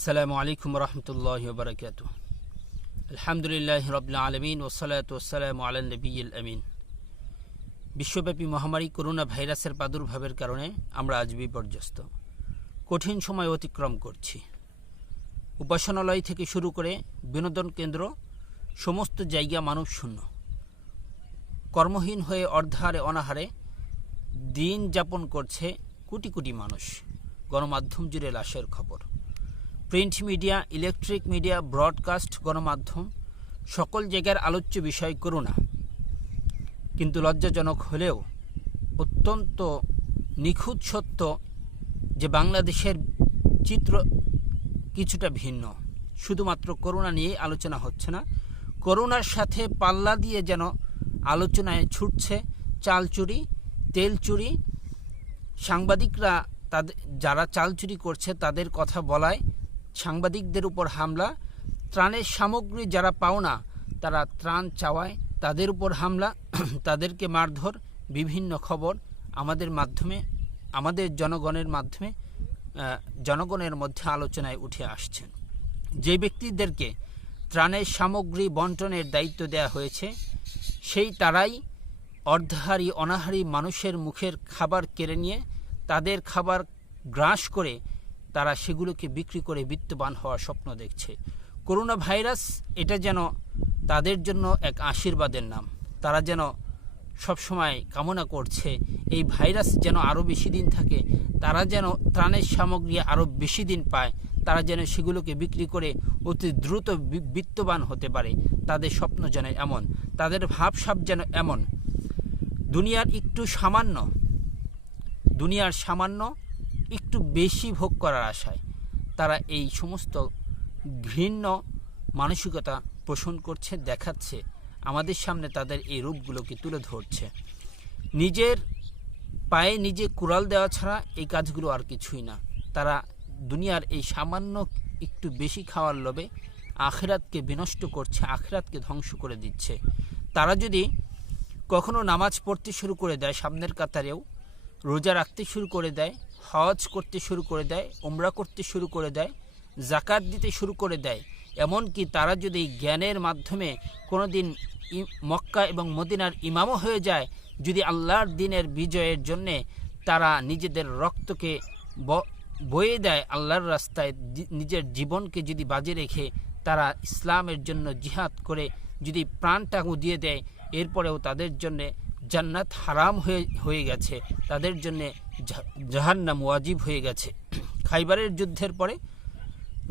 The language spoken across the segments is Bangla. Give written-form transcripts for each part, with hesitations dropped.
আসসালামু আলাইকুম রহমতুল্লাহি ওয়া বারাকাতুহু। আলহামদুলিল্লাহি রাব্বিল আলামিন ওয়াসসালাতু ওয়াসসালামু আলা নবিয়্যিল আমিন। বিশ্বব্যাপী মহামারী করোনা ভাইরাসের প্রাদুর্ভাবের কারণে আমরা আজ বিপর্যস্ত, কঠিন সময় অতিক্রম করছি। উপাসনালয় থেকে শুরু করে বিনোদন কেন্দ্র, সমস্ত জায়গা মানব শূন্য। কর্মহীন হয়ে অর্ধাহারে অনাহারে দিন যাপন করছে কোটি কোটি মানুষ। গণমাধ্যম জুড়ে লাশের খবর। Print media, electric media, broadcast, গণমাধ্যম সকল জায়গার আলোচ্য বিষয় করোনা। কিন্তু লজ্জাজনক হলেও অত্যন্ত নিখুঁত সত্য যে বাংলাদেশের চিত্র কিছুটা ভিন্ন। শুধুমাত্র করোনা নিয়েই আলোচনা হচ্ছে না, করোনার সাথে পাল্লা দিয়ে যেন আলোচনায় ছুটছে চাল চুরি, তেল চুরি। সাংবাদিকরা তাদের যারা চাল চুরি করছে তাদের কথা বলায় সাংবাদিকদের উপর হামলা, ত্রাণের সামগ্রী যারা পাওনা তারা ত্রাণ চাওয়ায় তাদের উপর হামলা, তাদেরকে মারধর। বিভিন্ন খবর আমাদের জনগণের মধ্যে আলোচনায় উঠে আসছে। যে ব্যক্তিদেরকে ত্রাণের সামগ্রী বন্টনের দায়িত্ব দেওয়া হয়েছে সেই তারাই অর্ধাহারী অনাহারী মানুষের মুখের খাবার কেড়ে নিয়ে তাদের খাবার গ্রাস করে তারা সেগুলোকে বিক্রি করে বিত্তবান হওয়ার স্বপ্ন দেখছে। করোনা ভাইরাস এটা যেন তাদের জন্য এক আশীর্বাদের নাম। তারা যেন সবসময় কামনা করছে এই ভাইরাস যেন আরও বেশি দিন থাকে, তারা যেন ত্রাণের সামগ্রী আরও বেশি দিন পায়, তারা যেন সেগুলোকে বিক্রি করে অতি দ্রুত বিত্তবান হতে পারে। তাদের স্বপ্ন যেন এমন, তাদের ভাবসাব যেন এমন। দুনিয়ার সামান্য একটু বেশি ভোগ করার আশায় তারা এই সমস্ত ঘৃণ্য মানসিকতা পোষণ করছে, দেখাচ্ছে আমাদের সামনে, তাদের এই রূপগুলোকে তুলে ধরছে। নিজের পায়ে নিজে কুড়াল দেওয়া ছাড়া এই কাজগুলো আর কিছুই না। তারা দুনিয়ার এই সামান্য একটু বেশি খাওয়ার লোভে আখিরাতকে বিনষ্ট করছে, আখিরাতকে ধ্বংস করে দিচ্ছে। তারা যদি কখনো নামাজ পড়তে শুরু করে দেয়, সামনের কাতারেও রোজা রাখতে শুরু করে দেয়, হজ করতে শুরু করে দেয়, উমরা করতে শুরু করে দেয়, জাকাত দিতে শুরু করে দেয়, এমনকি তারা যদি জ্ঞানের মাধ্যমে কোনো দিন মক্কা এবং মদিনার ইমামও হয়ে যায়, যদি আল্লাহর দ্বীনের বিজয়ের জন্যে তারা নিজেদের রক্তকে বয়ে দেয় আল্লাহর রাস্তায়, নিজের জীবনকে যদি বাজে রেখে তারা ইসলামের জন্য জিহাদ করে যদি প্রাণটাও দিয়ে দেয়, এরপরেও তাদের জন্যে জান্নাত হারাম হয়ে গেছে, তাদের জন্য জাহান্নাম ওয়াজিব হয়ে গেছে। খাইবারের যুদ্ধের পরে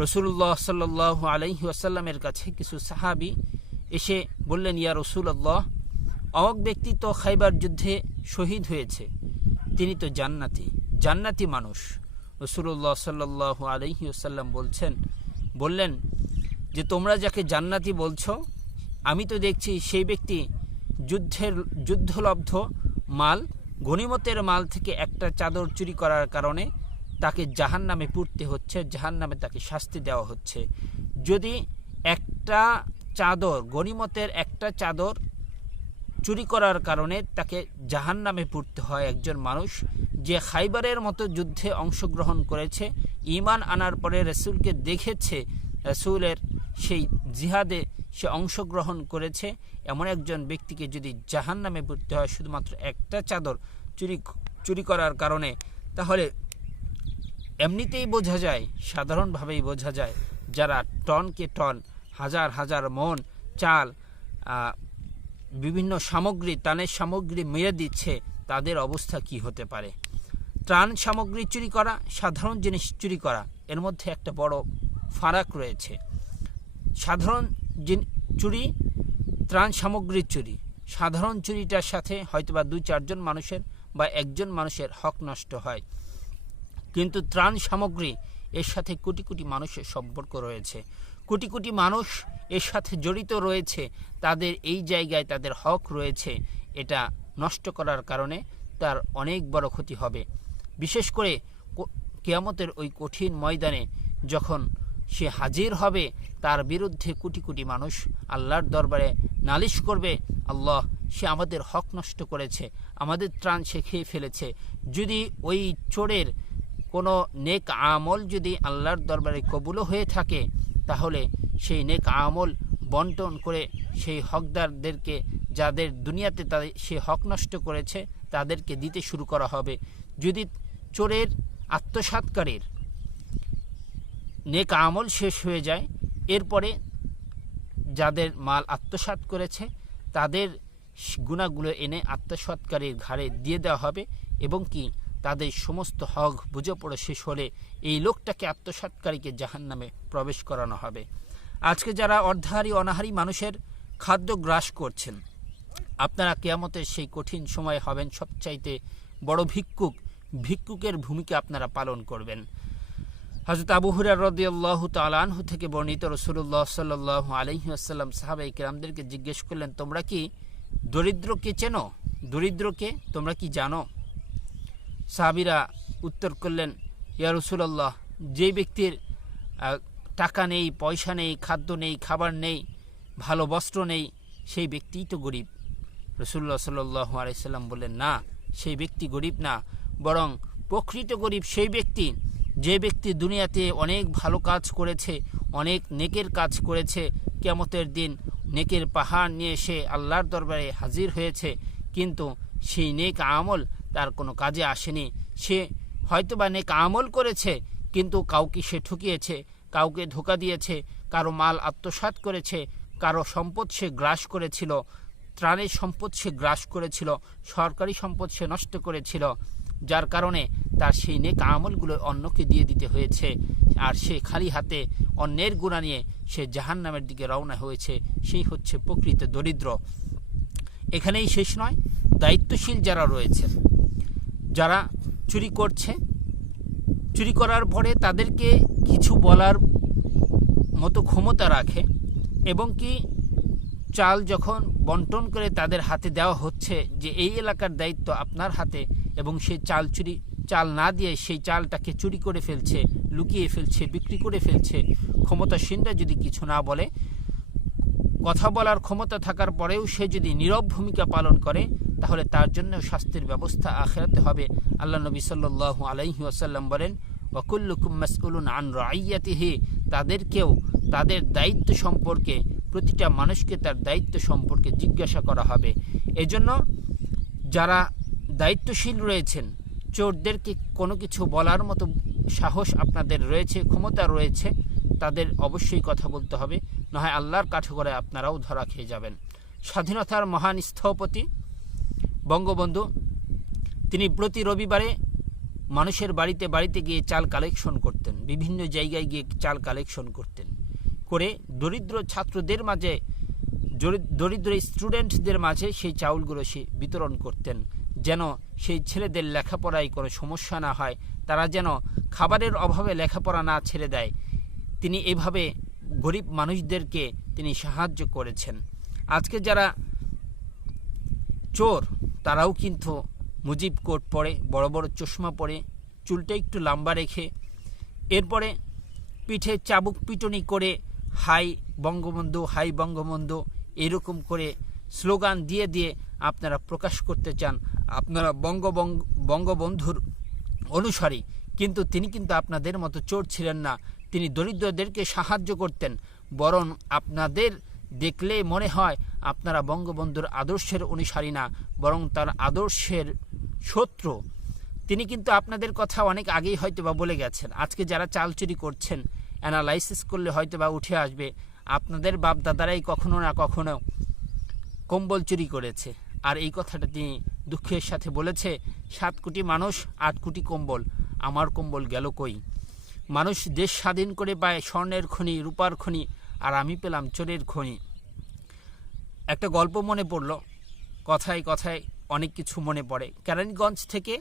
রাসূলুল্লাহ সাল্লাল্লাহু আলাইহি ওয়াসাল্লামের কাছে কিছু সাহাবী এসে বললেন, ইয়া রাসূলুল্লাহ, অমুক ব্যক্তি তো খাইবার যুদ্ধে শহীদ হয়েছে, তিনি তো জান্নাতি মানুষ। রাসূলুল্লাহ সাল্লাল্লাহু আলাইহি ওয়াসাল্লাম বললেন যে তোমরা যাকে জান্নাতি বলছো, আমি তো দেখছি সেই ব্যক্তি যুদ্ধলব্ধ মাল, গনিমতের মাল থেকে একটা চাদর চুরি করার কারণে তাকে জাহান্নামে পুড়তে হচ্ছে, জাহান্নামে তাকে শাস্তি দেওয়া হচ্ছে। যদি একটা চাদর, গনিমতের একটা চাদর চুরি করার কারণে তাকে জাহান্নামে পুড়তে হয় একজন মানুষ, যে খাইবারের মতো যুদ্ধে অংশগ্রহণ করেছে, ঈমান আনার পরে রাসূলকে দেখেছে, রাসূলের সেই জিহাদে সে অংশগ্রহণ করেছে, এমন একজন ব্যক্তিকে যদি জাহান্নামে পড়তে হয় শুধুমাত্র একটা চাদর চুরি করার কারণে, তাহলে এমনিতেই বোঝা যায়, সাধারণভাবেই বোঝা যায়, যারা টনকে টন, হাজার হাজার মন চাল, বিভিন্ন সামগ্রী, ত্রাণের সামগ্রী মেরে দিচ্ছে, তাদের অবস্থা কি হতে পারে। ত্রাণ সামগ্রী চুরি করা, সাধারণ জিনিস চুরি করা, এর মধ্যে একটা বড় ফারাক রয়েছে। সাধারণ চুরি, ত্রাণ সামগ্রীর চুরি, সাধারণ চুরিটার সাথে হয়তোবা 2-4 মানুষের বা একজন মানুষের হক নষ্ট হয়, কিন্তু ত্রাণ সামগ্রী এর সাথে কোটি কোটি মানুষের সম্পর্ক রয়েছে, কোটি কোটি মানুষ এর সাথে জড়িত রয়েছে, তাদের এই জায়গায় তাদের হক রয়েছে। এটা নষ্ট করার কারণে তার অনেক বড় ক্ষতি হবে। বিশেষ করে কিয়ামতের ওই কঠিন ময়দানে যখন সে হাজির হবে, তার বিরুদ্ধে কোটি কোটি মানুষ আল্লাহর দরবারে নালিশ করবে, আল্লাহ, সে আমাদের হক নষ্ট করেছে, আমাদের ত্রাণ সে খেয়ে ফেলেছে। যদি ওই চোরের কোনো নেক আমল যদি আল্লাহর দরবারে কবুলও হয়ে থাকে, তাহলে সেই নেক আমল বন্টন করে সেই হকদারদেরকে, যাদের দুনিয়াতে তাদের সে হক নষ্ট করেছে, তাদেরকে দিতে শুরু করা হবে। যদি চোরের, আত্মসাৎকারীর নেক আমল শেষ হয়ে যায়, এরপরে যাদের মাল আত্মসাৎ করেছে তাদের গুনাহগুলো এনে আত্মসাৎকারীর ঘাড়ে দিয়ে দেওয়া হবে, এবং কি তাদের সমস্ত হক বুঝে পড়ে শেষ হলে এই লোকটাকে, আত্মসাৎকারীকে জাহান্নামে প্রবেশ করানো হবে। আজকে যারা অর্ধাহারী অনাহারী মানুষের খাদ্য গ্রাস করছেন, আপনারা কিয়ামতের সেই কঠিন সময় হবেন সবচাইতে বড় ভিক্ষুকের ভূমিকা আপনারা পালন করবেন। হযরত আবু হুরায়রা রাদিয়াল্লাহু তাআলা আনহু থেকে বর্ণিত, রাসূলুল্লাহ সাল্লাল্লাহু আলাইহি ওয়াসাল্লাম সাহাবায়ে কিরামদেরকে জিজ্ঞেস করলেন, তোমরা কি দরিদ্রকে চেনো? দরিদ্রকে তোমরা কি জানো? সাহাবীরা উত্তর করলেন, ইয়া রাসূলুল্লাহ, যে ব্যক্তির টাকা নেই, পয়সা নেই, খাদ্য নেই, খাবার নেই, ভালো বস্ত্র নেই, সেই ব্যক্তিই তো গরিব। রাসূলুল্লাহ সাল্লাল্লাহু আলাইহি সাল্লাম বললেন, না, সেই ব্যক্তি গরিব না, বরং প্রকৃত গরিব সেই ব্যক্তি যে ব্যক্তি দুনিয়াতে অনেক ভালো কাজ করেছে, অনেক নেকের কাজ করেছে, কিয়ামতের দিন নেকের পাহাড় নিয়ে সে আল্লাহর দরবারে হাজির হয়েছে, কিন্তু সেই নেক আমল তার কোনো কাজে আসেনি। সে হয়তোবা নেক আমল করেছে, কিন্তু কাউকে সে ঠকিয়েছে, কাউকে ধোঁকা দিয়েছে, কারো মাল আত্মসাৎ করেছে, কারো সম্পদ সে গ্রাস করেছিল, ত্রাণের সম্পদ সে গ্রাস করেছিল, সরকারি সম্পদ সে নষ্ট করেছিল, যার কারণে তার সেই নেক আমলগুলো অন্যকে দিয়ে দিতে হয়েছে, আর সে খালি হাতে অন্যের গুনাহ নিয়ে সে জাহান্নামের দিকে রওনা হয়েছে। সেই হচ্ছে প্রকৃত দরিদ্র। এখানেই শেষ নয়, দায়িত্বশীল যারা রয়েছে, যারা চুরি করছে, চুরি করার পরে তাদেরকে কিছু বলার মতো ক্ষমতা রাখে, এবং কি চাল যখন বন্টন করে তাদের হাতে দেওয়া হচ্ছে যে এই এলাকার দায়িত্ব আপনার হাতে, এবং সেই চাল না দিয়ে সেই চালটাকে চুরি করে ফেলছে, লুকিয়ে ফেলছে, বিক্রি করে ফেলছে, ক্ষমতাসীনরা যদি কিছু না বলে, কথা বলার ক্ষমতা থাকার পরেও সে যদি নীরব ভূমিকা পালন করে, তাহলে তার জন্য শাস্তির ব্যবস্থা আখিরাতে হবে। আল্লাহ নবী সাল্লাল্লাহু আলাইহি ওয়াসাল্লাম বলেন, ওয়া কুল্লুকুম মাসউলুন আন রাইয়াতিহি, তাদেরকেও তাদের দায়িত্ব সম্পর্কে, প্রতিটা মানুষকে তার দায়িত্ব সম্পর্কে জিজ্ঞাসা করা হবে। এজন্য যারা দায়িত্বশীল রয়েছেন, চোরদেরকে কোনো কিছু বলার মতো সাহস আপনাদের রয়েছে, ক্ষমতা রয়েছে, তাদের অবশ্যই কথা বলতে হবে, নয় আল্লাহর কাঠগড়ায় আপনারাও ধরা খেয়ে যাবেন। স্বাধীনতার মহান স্থপতি বঙ্গবন্ধু, তিনি প্রতি রবিবারে মানুষের বাড়িতে বাড়িতে গিয়ে চাল কালেকশন করতেন, বিভিন্ন জায়গায় গিয়ে চাল কালেকশন করতেন, করে দরিদ্র ছাত্রদের মাঝে, দরিদ্র স্টুডেন্টদের মাঝে সেই চাউলগুলো সে বিতরণ করতেন, যেন সেই ছেলেদের লেখাপড়ায় কোনো সমস্যা না হয়, তারা যেন খাবারের অভাবে লেখাপড়া না ছেড়ে দেয়। তিনি এভাবে গরিব মানুষদেরকে তিনি সাহায্য করেছেন। আজকে যারা চোর, তারাও কিন্তু মুজিব কোট পরে, বড় বড় চশমা পরে, চুলটা একটু লম্বা রেখে, এরপরে পিঠে চাবুক পিটনি করে হাই বঙ্গবন্ধু, হাই বঙ্গবন্ধু এরকম করে স্লোগান দিয়ে দিয়ে আপনারা প্রকাশ করতে চান আপনারা বঙ্গবন্ধুর অনুসারী, কিন্তু তিনি কিন্তু আপনাদের মতো চোর ছিলেন না। তিনি দরিদ্রদেরকে সাহায্য করতেন, বরং আপনাদের দেখলে মনে হয় আপনারা বঙ্গবন্ধুর আদর্শের অনুসারী না, বরং তার আদর্শের শত্রু। তিনি কিন্তু আপনাদের কথা অনেক আগেই হয়তো বা বলে গেছেন। আজকে যারা চাল চুরি করছেন, অ্যানালাইসিস করলে হয়তো বা উঠে আসবে আপনাদের বাপ দাদারাই কখনো না কখনো কম্বল চুরি করেছে, আর এই কথাটা তিনি দুঃখের সাথে বলেছে, 7 কোটি মানুষ 8 কোটি কম্বল, আমার কম্বল গেল কই? মানুষ দেশ স্বাধীন করে পায় স্বর্ণের খনি, রূপার খনি, আর আমি পেলাম চোরের খনি। একটা গল্প মনে পড়ল, কথায় কথায় অনেক কিছু মনে পড়ে। কেরানীগঞ্জ থেকে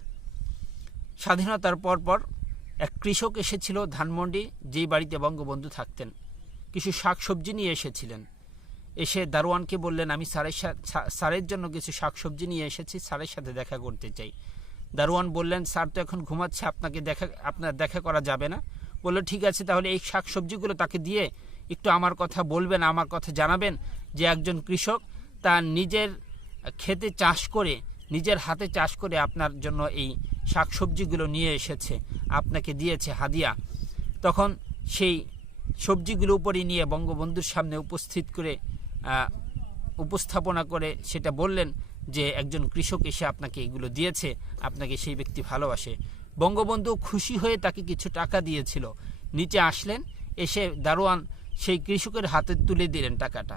স্বাধীনতার পরপর এক কৃষক এসেছিল ধানমন্ডি, যেই বাড়িতে বঙ্গবন্ধু থাকতেন। কিছু শাকসবজি নিয়ে এসেছিলেন। এসে দারোয়ানকে বললেন, আমি স্যারের জন্য কিছু শাকসবজি নিয়ে এসেছি, স্যারের সাথে দেখা করতে চাই। দারোয়ান বললেন, স্যার তো এখন ঘুমাচ্ছে, আপনার দেখা করা যাবে না। বললো, ঠিক আছে, তাহলে এই শাকসবজিগুলো তাকে দিয়ে একটু আমার কথা বলবেন, আমার কথা জানাবেন যে একজন কৃষক তার নিজের খেতে চাষ করে নিজের হাতে চাষ করে আপনার জন্য এই শাকসবজিগুলো নিয়ে এসেছে, আপনাকে দিয়েছে হাদিয়া, তখন সেই সবজিগুলো উপরে নিয়ে বঙ্গবন্ধুর সামনে উপস্থাপনা করে সেটা বললেন যে একজন কৃষক এসে আপনাকে এগুলো দিয়েছে, আপনাকে সেই ব্যক্তি ভালোবাসে। বঙ্গবন্ধু খুশি হয়ে তাকে কিছু টাকা দিয়েছিল। নিচে আসলেন, এসে দারোয়ান সেই কৃষকের হাতে তুলে দিলেন টাকাটা।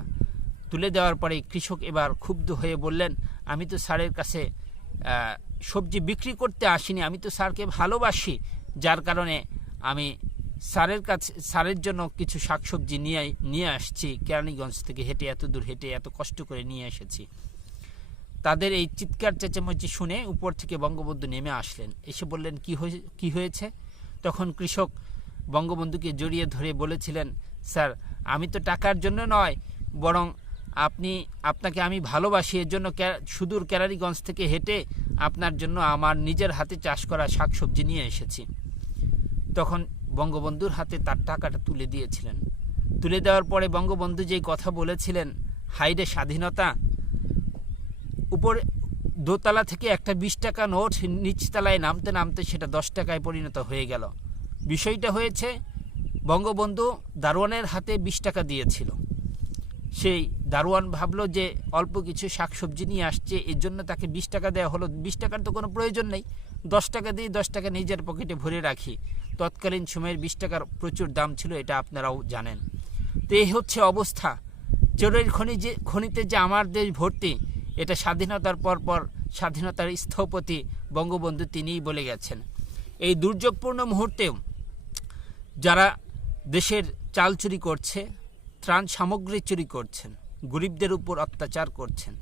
তুলে দেওয়ার পরে কৃষক এবার ক্ষুব্ধ হয়ে বললেন, আমি তো স্যারের কাছে সবজি বিক্রি করতে আসিনি, আমি তো স্যারকে ভালোবাসি, যার কারণে আমি স্যারের জন্য কিছু শাকসবজি নিয়ে আসছি, কেরানীগঞ্জ থেকে হেঁটে, এত দূর হেঁটে এত কষ্ট করে নিয়ে এসেছি। তাদের এই চিৎকার চেঁচামেচি শুনে উপর থেকে বঙ্গবন্ধু নেমে আসলেন, এসে বললেন কি হয়েছে? তখন কৃষক বঙ্গবন্ধুকে জড়িয়ে ধরে বলেছিলেন, স্যার আমি তো টাকার জন্য নয়, বরং আপনাকে আমি ভালোবাসি, এর জন্য সুদূর কেরানীগঞ্জ থেকে হেঁটে আপনার জন্য আমার নিজের হাতে চাষ করা শাকসবজি নিয়ে এসেছি। তখন বঙ্গবন্ধুর হাতে তার টাকাটা তুলে দিয়েছিলেন। তুলে দেওয়ার পরে বঙ্গবন্ধু যেই কথা বলেছিলেন, হাইরে স্বাধীনতা, উপর দোতলা থেকে একটা 20 টাকা নোট নিচতলায় নামতে নামতে সেটা 10 টাকায় পরিণত হয়ে গেল। বিষয়টা হয়েছে, বঙ্গবন্ধু দারোয়ানের হাতে 20 টাকা দিয়েছিল। সেই দারোয়ান ভাবলো যে অল্প কিছু শাকসবজি নিয়ে আসছে, এর জন্য তাকে 20 টাকা দেওয়া হলো। 20 টাকার তো কোনো প্রয়োজন নেই, 10 টাকা দিয়ে 10 টাকা নিজের পকেটে ভরে রাখি। তৎকালীন সময়ের 20 টাকার প্রচুর দাম ছিল, এটা আপনারাও জানেন। তো এই হচ্ছে অবস্থা। চোরের খনিতে যে আমার দেশ ভর্তি, এটা স্বাধীনতার পর স্বাধীনতার স্থপতি বঙ্গবন্ধু তিনিই বলে গেছেন। এই দুর্যোগপূর্ণ মুহূর্তেও যারা দেশের চাল চুরি করছে, ত্রাণ সামগ্রী চুরি করছেন, গরিবদের উপর অত্যাচার করছেন,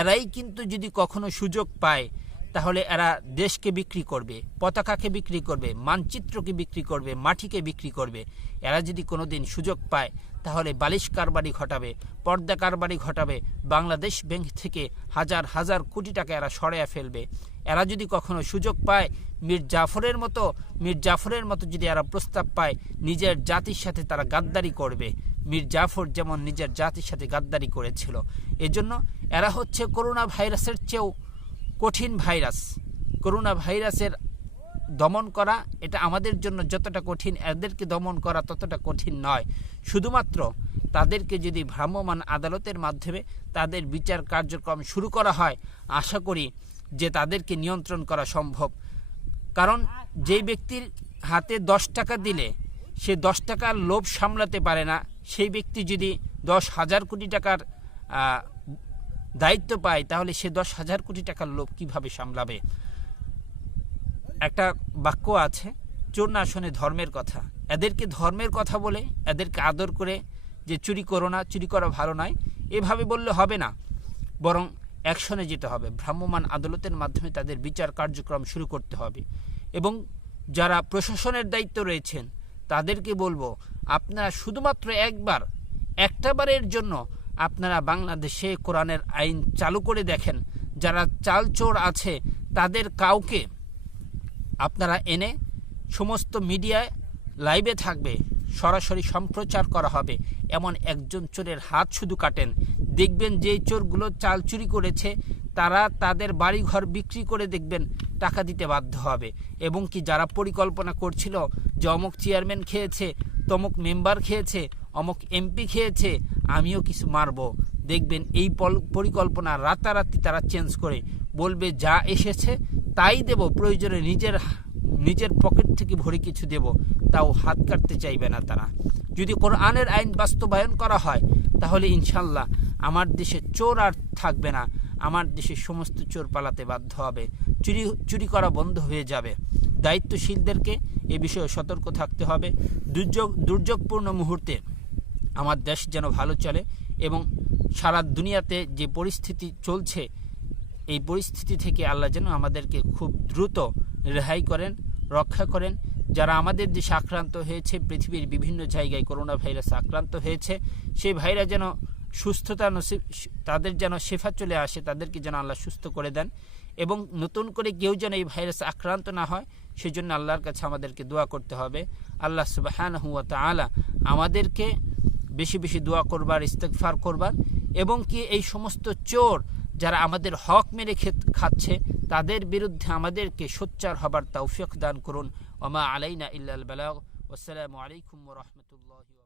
এরাই কিন্তু যদি কখনো সুযোগ পায় তাহলে এরা দেশকে বিক্রি করবে, পতাকাকে বিক্রি করবে, মানচিত্রকে বিক্রি করবে, মাটিকে বিক্রি করবে। এরা যদি কোনোদিন সুযোগ পায় তাহলে বালিশ কারবারি ঘটাবে, পর্দা কারবারি ঘটাবে, বাংলাদেশ ব্যাংক থেকে হাজার হাজার কোটি টাকা এরা সরাইয়া ফেলবে। এরা যদি কখনো সুযোগ পায় মীর জাফরের মতো যদি এরা প্রস্তাব পায়, নিজের জাতির সাথে তারা গাদ্দারি করবে। মীর জাফর যেমন নিজের জাতির সাথে গাদ্দারি করেছিল। এজন্য এরা হচ্ছে করোনা ভাইরাসের চেয়েও কঠিন ভাইরাস। করোনা ভাইরাসের দমন করা এটা আমাদের জন্য যতটা কঠিন, এদেরকে দমন করা ততটা কঠিন নয়। শুধুমাত্র তাদেরকে যদি ভ্রাম্যমাণ আদালতের মাধ্যমে তাদের বিচার কার্যক্রম শুরু করা হয়, আশা করি যে তাদেরকে নিয়ন্ত্রণ করা সম্ভব। কারণ যেই ব্যক্তির হাতে 10 টাকা দিলে সে 10 টাকার লোভ সামলাতে পারে না, সেই ব্যক্তি যদি 10,000 কোটি টাকার দায়িত্ব পায় তাহলে সে 10,000 কোটি টাকার লোভ কিভাবে সামলাবে? একটা বাক্য আছে, চোর না শোনে ধর্মের কথা। এদেরকে ধর্মের কথা বলে এদেরকে আদর করে যে চুরি করো না, চুরি করা ভালো নয়, এভাবে বললে হবে না, বরং অ্যাকশনে যেতে হবে। ভ্রাম্যমাণ আদালতের মাধ্যমে তাদের বিচার কার্যক্রম শুরু করতে হবে। এবং যারা প্রশাসনের দায়িত্ব রয়েছেন তাদেরকে বলবো, আপনারা শুধুমাত্র একটা বারের জন্য আপনারা বাংলাদেশে কোরআনের আইন চালু করে দেখেন। যারা চালচোর আছে তাদের কাউকে আপনারা এনে সমস্ত মিডিয়ায় লাইভে থাকবে, সরাসরি সম্প্রচার করা হবে। এমন একজন চোরের হাত শুধু কাটেন, দেখবেন যেই চোরগুলো চাল চুরি করেছে তারা তাদের বাড়িঘর বিক্রি করে দেখবেন টাকা দিতে বাধ্য হবে। এবং কি যারা পরিকল্পনা করছিল যে অমুক চেয়ারম্যান খেয়েছে, তমুক মেম্বার খেয়েছে, অমুক এমপি খেয়েছে, আমিও কিছু মারব, দেখবেন এই পরিকল্পনা রাতারাতি তারা চেঞ্জ করে বলবে যা এসেছে তাই দেব, প্রয়োজনে নিজের পকেট থেকে ভরে কিছু দেব, তাও হাত কাটতে চাইবে না তারা। যদি কোরআনের আইন বাস্তবায়ন করা হয় তাহলে ইনশাল্লাহ আমার দেশে চোর আর থাকবে না, আমার দেশে সমস্ত চোর পালাতে বাধ্য হবে, চুরি করা বন্ধ হয়ে যাবে। দায়িত্বশীলদেরকে এ বিষয়ে সতর্ক থাকতে হবে। দুর্যোগপূর্ণ মুহূর্তে আমার দেশ যেন ভালো চলে এবং সারা দুনিয়াতে যে পরিস্থিতি চলছে এই পরিস্থিতি থেকে আল্লাহ যেন আমাদেরকে খুব দ্রুত রেহাই করেন, রক্ষা করেন। যারা আমাদের দেশে আক্রান্ত হয়েছে, পৃথিবীর বিভিন্ন জায়গায় করোনা ভাইরাসে আক্রান্ত হয়েছে, সেই ভাইরাস যেন সুস্থতা তাদের যেন শেফা চলে আসে, তাদেরকে যেন আল্লাহ সুস্থ করে দেন এবং নতুন করে কেউ যেন এই ভাইরাসে আক্রান্ত না হয় সেজন্য আল্লাহর কাছে আমাদেরকে দোয়া করতে হবে। আল্লাহ সুবহানাহু ওয়া তাআলা আমাদেরকে বেশি বেশি দোয়া করবার, ইস্তেগফার করবার এবং কি এই সমস্ত চোর যারা আমাদের হক মেরে খাচ্ছে তাদের বিরুদ্ধে আমাদেরকে সোচ্চার হবার তৌফিক দান করুন। ওমা আলাইনা ইল্লাল বালাগ। আসসালামু আলাইকুম ওয়া রাহমাতুল্লাহি।